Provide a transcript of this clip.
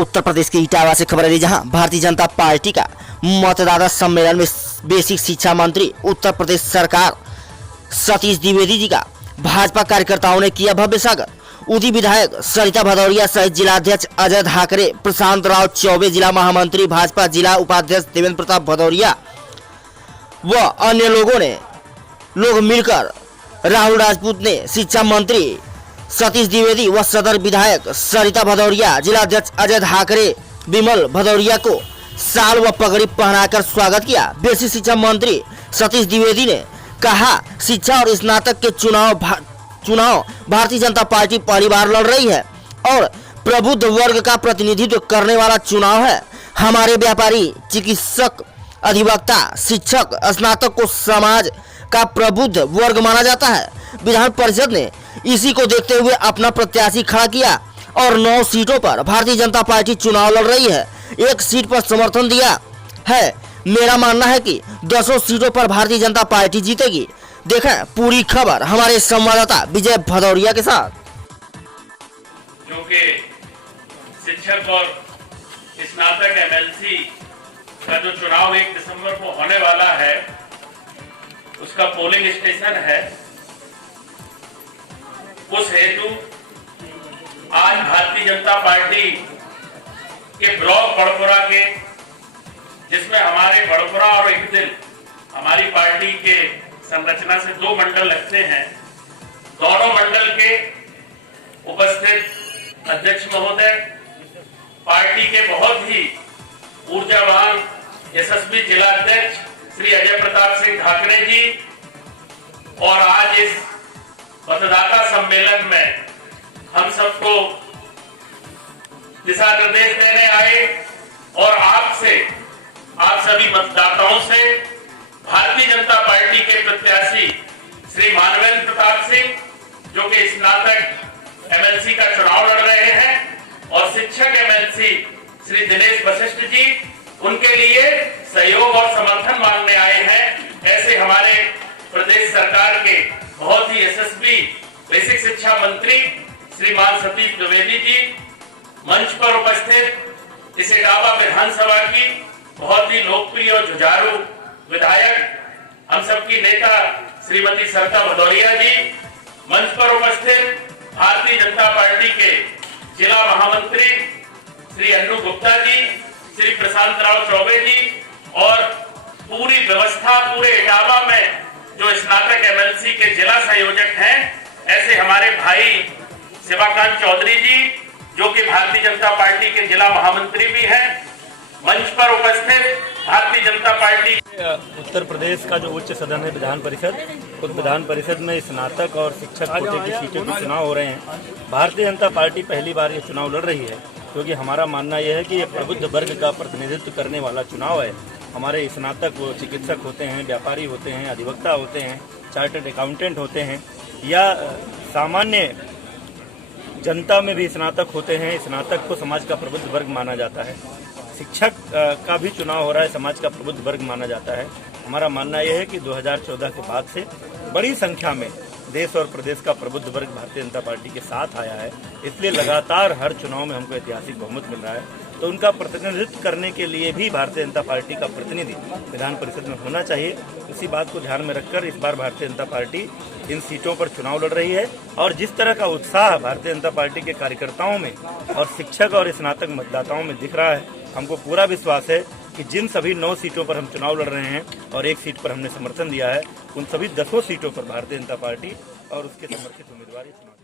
उत्तर प्रदेश के इटावा से खबर है, जहां भारतीय जनता पार्टी का मतदाता सम्मेलन में बेसिक शिक्षा मंत्री उत्तर प्रदेश सरकार सतीश द्विवेदी जी का भाजपा कार्यकर्ताओं ने किया भव्य स्वागत। उदी विधायक सरिता भदौरिया सहित जिला अध्यक्ष अजय धाकरे, प्रशांत राव चौबे, जिला महामंत्री भाजपा, जिला उपाध्यक्ष देवेंद्र प्रताप भदौरिया व अन्य लोग मिलकर राहुल राजपूत ने शिक्षा मंत्री सतीश द्विवेदी व सदर विधायक सरिता भदौरिया, जिला अध्यक्ष अजय धाकरे, विमल भदौरिया को साल व पगड़ी पहनाकर स्वागत किया। बेसिक शिक्षा मंत्री सतीश द्विवेदी ने कहा, शिक्षा और स्नातक के चुनाव भारतीय जनता पार्टी पहली बार लड़ रही है और प्रबुद्ध वर्ग का प्रतिनिधित्व करने वाला चुनाव है। हमारे व्यापारी, चिकित्सक, अधिवक्ता, शिक्षक, स्नातक को समाज का प्रबुद्ध वर्ग माना जाता है। विधान परिषद ने इसी को देखते हुए अपना प्रत्याशी खड़ा किया और 9 सीटों पर भारतीय जनता पार्टी चुनाव लड़ रही है। एक सीट पर समर्थन दिया है। मेरा मानना है कि 10 सीटों पर भारतीय जनता पार्टी जीतेगी। देखें पूरी खबर हमारे संवाददाता विजय भदौरिया के साथ। क्योंकि शिक्षक और स्नातक एमएलसी का जो चुनाव 1 दिसंबर को होने वाला है, उसका पोलिंग स्टेशन है। उस हेतु आज भारतीय जनता पार्टी के ब्लॉक बड़पुरा के, जिसमें हमारे बड़पुरा और एक दिन हमारी पार्टी के संरचना से 2 मंडल लगते हैं, दोनों मंडल के उपस्थित अध्यक्ष महोदय, पार्टी के बहुत ही ऊर्जावान यशस्वी जिला अध्यक्ष श्री अजय प्रताप सिंह धाकरे जी, और आज इस मतदाता सम्मेलन में हम सबको दिशा निर्देश देने आए और आप सभी मतदाताओं से भारतीय जनता पार्टी के प्रत्याशी श्री मानवेंद्र प्रताप सिंह, जो कि स्नातक एमएलसी का चुनाव लड़ रहे हैं, और शिक्षक एमएलसी श्री दिनेश वशिष्ठ जी, उनके लिए सहयोग और समर्थन मांगने आए हैं। ऐसे हमारे प्रदेश सरकार के बहुत ही यशस्वी बेसिक शिक्षा मंत्री श्रीमान सतीश द्विवेदी जी, मंच पर उपस्थित इस इटावा विधानसभा की बहुत ही लोकप्रिय और जुझारू विधायक, हम सबकी नेता श्रीमती सरिता भदौरिया जी, मंच पर उपस्थित भारतीय जनता पार्टी के जिला महामंत्री श्री अन्नू गुप्ता जी, श्री प्रशांत राव चौबे जी, और पूरी व्यवस्था पूरे इटावा में जो स्नातक एमएलसी के जिला संयोजक हैं, ऐसे हमारे भाई शिवाकांत चौधरी जी, जो कि भारतीय जनता पार्टी के जिला महामंत्री भी हैं, मंच पर उपस्थित भारतीय जनता पार्टी। उत्तर प्रदेश का जो उच्च सदन है विधान परिषद, उस विधान परिषद में स्नातक और शिक्षक कोटे की सीटों के चुनाव हो रहे हैं। भारतीय जनता पार्टी पहली बार ये चुनाव लड़ रही है, क्योंकि हमारा मानना यह है कि ये प्रबुद्ध वर्ग का प्रतिनिधित्व करने वाला चुनाव है। हमारे स्नातक वो चिकित्सक होते हैं, व्यापारी होते हैं, अधिवक्ता होते हैं, चार्टर्ड अकाउंटेंट होते हैं, या सामान्य जनता में भी स्नातक होते हैं। स्नातक को समाज का प्रबुद्ध वर्ग माना जाता है। शिक्षक का भी चुनाव हो रहा है, समाज का प्रबुद्ध वर्ग माना जाता है। हमारा मानना यह है कि 2014 के बाद से बड़ी संख्या में देश और प्रदेश का प्रबुद्ध वर्ग भारतीय जनता पार्टी के साथ आया है, इसलिए लगातार हर चुनाव में हमको ऐतिहासिक बहुमत मिल रहा है। तो उनका प्रतिनिधित्व करने के लिए भी भारतीय जनता पार्टी का प्रतिनिधि विधान परिषद में होना चाहिए। इसी बात को ध्यान में रखकर इस बार भारतीय जनता पार्टी इन सीटों पर चुनाव लड़ रही है, और जिस तरह का उत्साह भारतीय जनता पार्टी के कार्यकर्ताओं में और शिक्षक और स्नातक मतदाताओं में दिख रहा है, हमको पूरा विश्वास है कि जिन सभी 9 सीटों पर हम चुनाव लड़ रहे हैं और 1 सीट पर हमने समर्थन दिया है, उन सभी 10 सीटों पर भारतीय जनता पार्टी और उसके समर्थित उम्मीदवार चुनाव